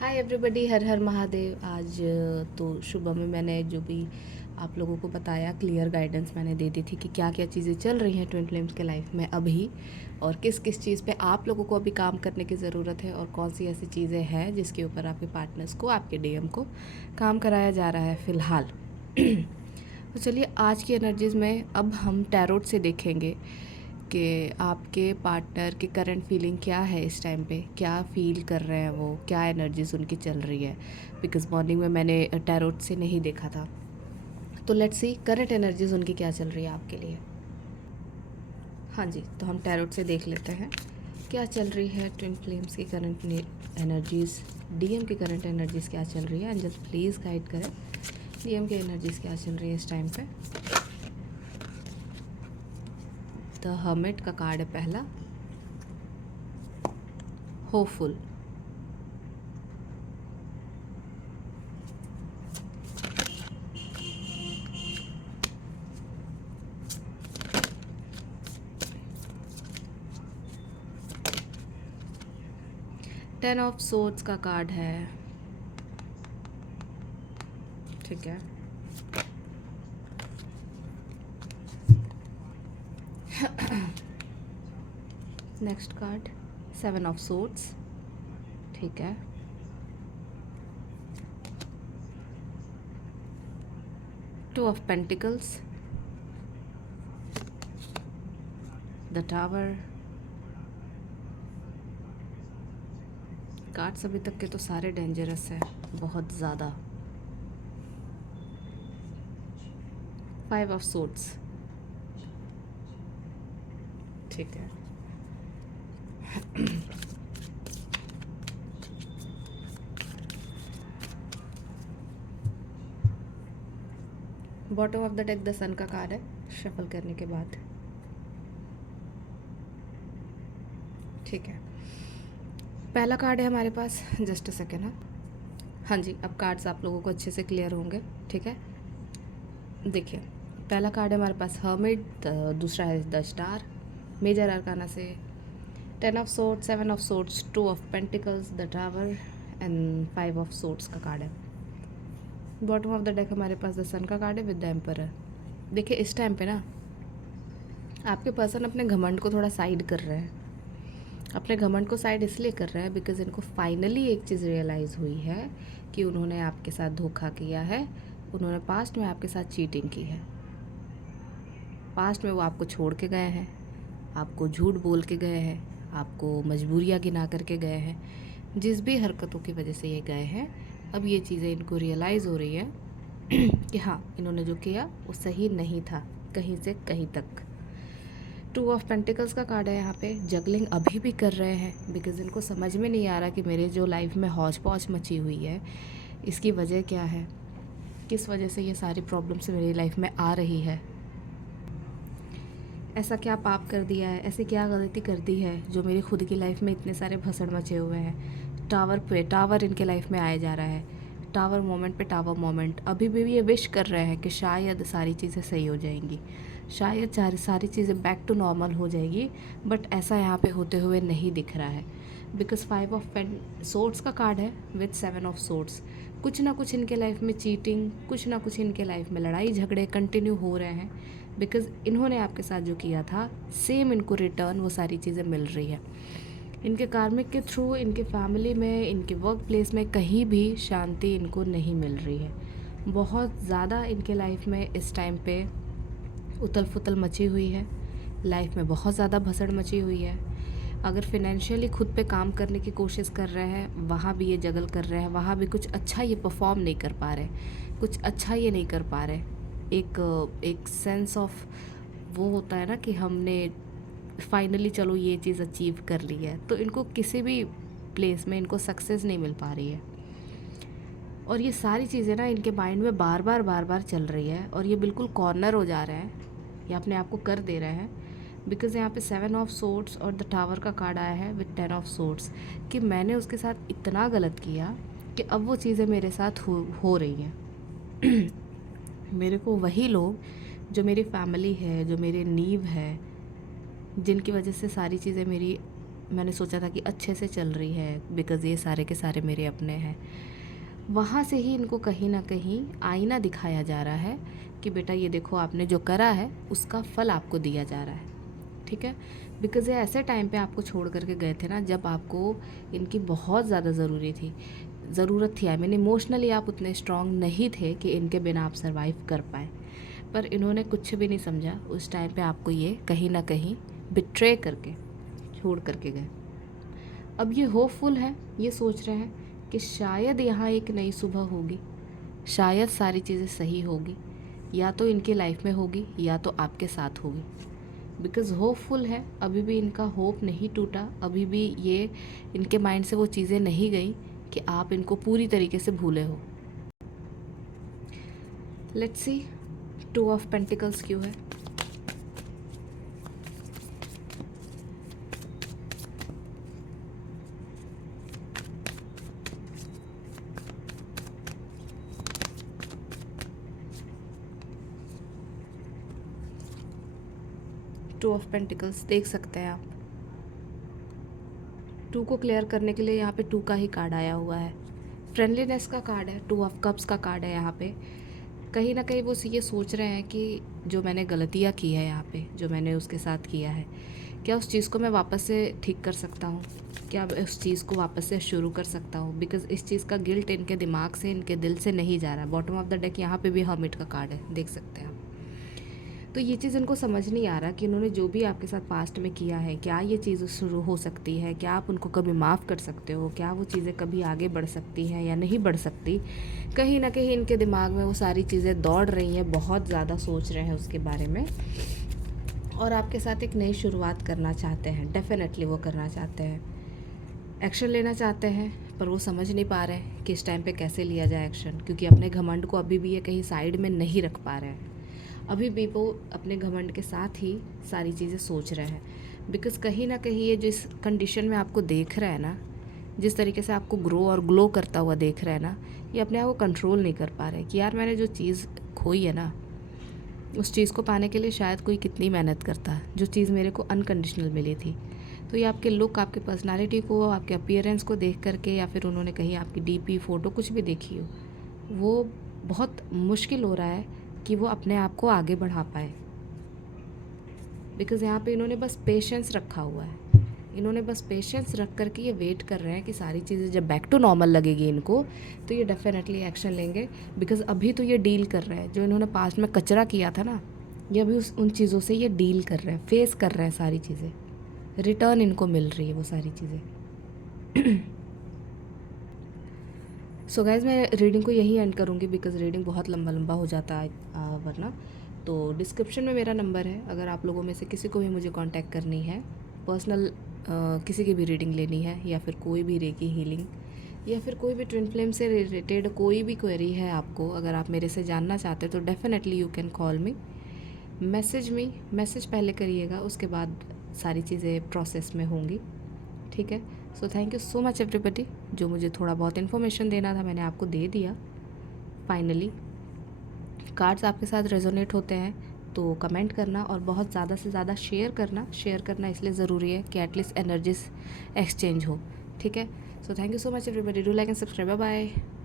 Hi everybody, हर हर महादेव। आज तो सुबह में मैंने जो भी आप लोगों को बताया, क्लियर गाइडेंस मैंने दे दी थी कि क्या क्या चीज़ें चल रही हैं ट्विन फ्लेम्स के लाइफ में अभी, और किस किस चीज़ पे आप लोगों को अभी काम करने की ज़रूरत है, और कौन सी ऐसी चीज़ें हैं जिसके ऊपर आपके पार्टनर्स को, आपके डीएम को काम कराया जा रहा है फ़िलहाल। तो चलिए, आज की एनर्जीज़ में अब हम टैरोट से देखेंगे कि आपके पार्टनर की करंट फीलिंग क्या है इस टाइम पे, क्या फ़ील कर रहे हैं वो, क्या एनर्जीज़ उनकी चल रही है। बिकॉज़ मॉर्निंग में मैंने टैरोट से नहीं देखा था। तो लेट्स सी करंट एनर्जीज़ उनकी क्या चल रही है आपके लिए। हाँ जी, तो हम टैरोट से देख लेते हैं क्या चल रही है ट्विन फ्लेम्स की करंट एनर्जीज़, डीएम की करंट एनर्जीज़ क्या चल रही है। एंजल्स प्लीज़ गाइड करें, डीएम की एनर्जीज़ क्या चल रही है इस टाइम पे। द हर्मिट का कार्ड है पहला, होपफुल। 10 ऑफ सोर्ड्स का कार्ड है, ठीक है। नेक्स्ट कार्ड 7 ऑफ सोर्ड्स, ठीक है। Two of pentacles, the tower. Cards अभी तक के तो सारे डेंजरस है, बहुत ज़्यादा। 5 ऑफ सोर्ड्स, ठीक है। Bottom of the deck the sun का कार्ड है शफल करने के बाद, ठीक है। पहला कार्ड है हमारे पास, जस्ट अ सेकेंड है। हाँ जी, अब कार्ड्स आप लोगों को अच्छे से क्लियर होंगे, ठीक है। देखिए, पहला कार्ड है हमारे पास हर्मिट, दूसरा है द स्टार मेजर अरकाना से, 10 of swords, 7 of swords, 2 of pentacles, the tower and 5 of swords का कार्ड है। बॉटम ऑफ द डेक हमारे पास द सन का कार्ड है विद द एम्परर। देखिए, इस टाइम पे ना आपके पर्सन अपने घमंड को थोड़ा साइड कर रहे हैं। अपने घमंड को साइड इसलिए कर रहे हैं बिकॉज इनको फाइनली एक चीज़ रियलाइज़ हुई है कि उन्होंने आपके साथ धोखा किया है, उन्होंने पास्ट में आपके साथ चीटिंग की है। पास्ट में वो आपको छोड़ के गए हैं, आपको झूठ बोल के गए हैं, आपको मजबूरियाँ गिना करके गए हैं, जिस भी हरकतों की वजह से ये गए हैं, अब ये चीज़ें इनको रियलाइज़ हो रही है कि हाँ, इन्होंने जो किया वो सही नहीं था, कहीं से कहीं तक। 2 ऑफ पेंटिकल्स का कार्ड है यहाँ पे। जगलिंग अभी भी कर रहे हैं बिकॉज इनको समझ में नहीं आ रहा कि मेरे जो लाइफ में हौच पौच मची हुई है, इसकी वजह क्या है, किस वजह से ये सारी प्रॉब्लम्स मेरी लाइफ में आ रही है। ऐसा क्या पाप कर दिया है, ऐसी क्या गलती कर दी है जो मेरी खुद की लाइफ में इतने सारे भसड़ मचे हुए हैं। टावर पे टावर इनके लाइफ में आया जा रहा है, टावर मोमेंट पे टावर मोमेंट। अभी भी ये विश कर रहे हैं कि शायद सारी चीज़ें सही हो जाएंगी, शायद सारी चीज़ें बैक टू नॉर्मल हो जाएगी, बट ऐसा यहाँ पे होते हुए नहीं दिख रहा है। बिकॉज 5 ऑफ सोर्ड्स का कार्ड है विथ 7 ऑफ सोर्ड्स। कुछ ना कुछ इनके लाइफ में चीटिंग, कुछ ना कुछ इनके लाइफ में लड़ाई झगड़े कंटिन्यू हो रहे हैं बिकॉज इन्होंने आपके साथ जो किया था सेम इनको रिटर्न वो सारी चीज़ें मिल रही है। इनके कार्मिक के थ्रू, इनके फैमिली में, इनके वर्क प्लेस में कहीं भी शांति इनको नहीं मिल रही है। बहुत ज़्यादा इनके लाइफ में इस टाइम पे उथल पुथल मची हुई है, लाइफ में बहुत ज़्यादा भसड़ मची हुई है। अगर फिनेंशियली खुद पे काम करने की कोशिश कर रहे हैं, वहाँ भी ये जगल कर रहे हैं, वहाँ भी कुछ अच्छा ये परफॉर्म नहीं कर पा रहे, कुछ अच्छा ये नहीं कर पा रहे। एक सेंस ऑफ वो होता है ना कि हमने फाइनली चलो ये चीज़ अचीव कर ली है, तो इनको किसी भी प्लेस में इनको सक्सेस नहीं मिल पा रही है। और ये सारी चीज़ें ना इनके माइंड में बार बार चल रही है, और ये बिल्कुल कॉर्नर हो जा रहे हैं, ये अपने आप को कर दे रहे हैं। बिकॉज़ यहाँ पे 7 ऑफ सोर्ड्स और द टावर का कार्ड आया है विद 10 ऑफ सोर्ड्स, कि मैंने उसके साथ इतना गलत किया कि अब वो चीज़ें मेरे साथ हो रही हैं। मेरे को वही लोग जो मेरी फैमिली है, जो मेरे नींव है, जिनकी वजह से सारी चीज़ें मेरी मैंने सोचा था कि अच्छे से चल रही है बिकॉज़ ये सारे के सारे मेरे अपने हैं। वहाँ से ही इनको कहीं ना कहीं आईना दिखाया जा रहा है कि बेटा ये देखो आपने जो करा है उसका फल आपको दिया जा रहा है, ठीक है। बिकॉज़ ये ऐसे टाइम पे आपको छोड़ करके गए थे ना जब आपको इनकी बहुत ज़्यादा ज़रूरत थी। आई मीन इमोशनली आप उतने स्ट्रांग नहीं थे कि इनके बिना आप सर्वाइव कर पाए, पर इन्होंने कुछ भी नहीं समझा उस टाइम पे आपको ये कहीं ना कहीं बिट्रे करके छोड़ करके गए। अब ये होपफुल है, ये सोच रहे हैं कि शायद यहाँ एक नई सुबह होगी, शायद सारी चीज़ें सही होगी, या तो इनकी लाइफ में होगी या तो आपके साथ होगी। बिकॉज़ होपफुल है, अभी भी इनका होप नहीं टूटा, अभी भी ये इनके माइंड से वो चीज़ें नहीं गई कि आप इनको पूरी तरीके से भूले हो। लेट्स सी 2 ऑफ पेंटिकल्स क्यों है। टू ऑफ पेंटिकल्स देख सकते हैं आप। 2 को क्लियर करने के लिए यहाँ पे 2 का ही कार्ड आया हुआ है। फ्रेंडलीनेस का कार्ड है, 2 ऑफ कप्स का कार्ड है यहाँ पे। कहीं ना कहीं वो ये सोच रहे हैं कि जो मैंने गलतियाँ की है यहाँ पे, जो मैंने उसके साथ किया है, क्या उस चीज़ को मैं वापस से ठीक कर सकता हूँ, क्या उस चीज़ को वापस से शुरू कर सकता हूँ। बिकॉज़ इस चीज़ का गिल्ट इनके दिमाग से, इनके दिल से नहीं जा रहा है। बॉटम ऑफ द डेक यहाँ पे भी हर्मिट का कार्ड है, देख सकते हैं आप। तो ये चीज़ इनको समझ नहीं आ रहा कि उन्होंने जो भी आपके साथ पास्ट में किया है, क्या ये चीज़ शुरू हो सकती है, क्या आप उनको कभी माफ़ कर सकते हो, क्या वो चीज़ें कभी आगे बढ़ सकती हैं या नहीं बढ़ सकती। कहीं ना कहीं इनके दिमाग में वो सारी चीज़ें दौड़ रही हैं, बहुत ज़्यादा सोच रहे हैं उसके बारे में, और आपके साथ एक नई शुरुआत करना चाहते हैं। डेफिनेटली वो करना चाहते हैं, एक्शन लेना चाहते हैं, पर वो समझ नहीं पा रहे हैं कि इस टाइम पे कैसे लिया जाए एक्शन, क्योंकि अपने घमंड को अभी भी ये कहीं साइड में नहीं रख पा रहे हैं। अभी भी वो अपने घमंड के साथ ही सारी चीज़ें सोच रहे हैं। बिकॉज़ कहीं ना कहीं ये जिस कंडीशन में आपको देख रहे हैं ना, जिस तरीके से आपको ग्रो और ग्लो करता हुआ देख रहे हैं ना, ये अपने आप को कंट्रोल नहीं कर पा रहे कि यार मैंने जो चीज़ खोई है ना, उस चीज़ को पाने के लिए शायद कोई कितनी मेहनत करता, जो चीज़ मेरे को अनकंडीशनल मिली थी। तो ये आपके लुक, आपके पर्सनालिटी को, आपके अपीयरेंस को देख करके, या फिर उन्होंने कहीं आपकी डीपी फ़ोटो कुछ भी देखी हो, वो बहुत मुश्किल हो रहा है कि वो अपने आप को आगे बढ़ा पाए। बिकॉज़ यहाँ पे इन्होंने बस पेशेंस रखा हुआ है। इन्होंने बस पेशेंस रख कर के ये वेट कर रहे हैं कि सारी चीज़ें जब बैक टू नॉर्मल लगेगी इनको, तो ये डेफिनेटली एक्शन लेंगे। बिकॉज़ अभी तो ये डील कर रहे हैं, जो इन्होंने पास्ट में कचरा किया था ना, ये अभी उन चीज़ों से ये डील कर रहे हैं, फेस कर रहे हैं सारी चीज़ें, रिटर्न इनको मिल रही है वो सारी चीज़ें। सो गाइज़, मैं रीडिंग को यहीं एंड करूँगी बिकॉज़ रीडिंग बहुत लंबा हो जाता है वरना। तो डिस्क्रिप्शन में मेरा नंबर है, अगर आप लोगों में से किसी को भी मुझे कांटेक्ट करनी है, पर्सनल किसी की भी रीडिंग लेनी है, या फिर कोई भी रेकी हीलिंग, या फिर कोई भी ट्विन फ्लेम से रिलेटेड कोई भी क्वेरी है आपको, अगर आप मेरे से जानना चाहते हो तो definitely you can call me, message पहले करिएगा, उसके बाद सारी चीज़ें प्रोसेस में होंगी, ठीक है। So thank you so much everybody, जो मुझे थोड़ा बहुत इन्फॉर्मेशन देना था मैंने आपको दे दिया। फाइनली कार्ड्स आपके साथ रेजोनेट होते हैं तो कमेंट करना, और बहुत ज़्यादा से ज़्यादा शेयर करना इसलिए ज़रूरी है कि एटलीस्ट एनर्जीज एक्सचेंज हो, ठीक है। So thank you so much everybody, do like and subscribe, bye bye.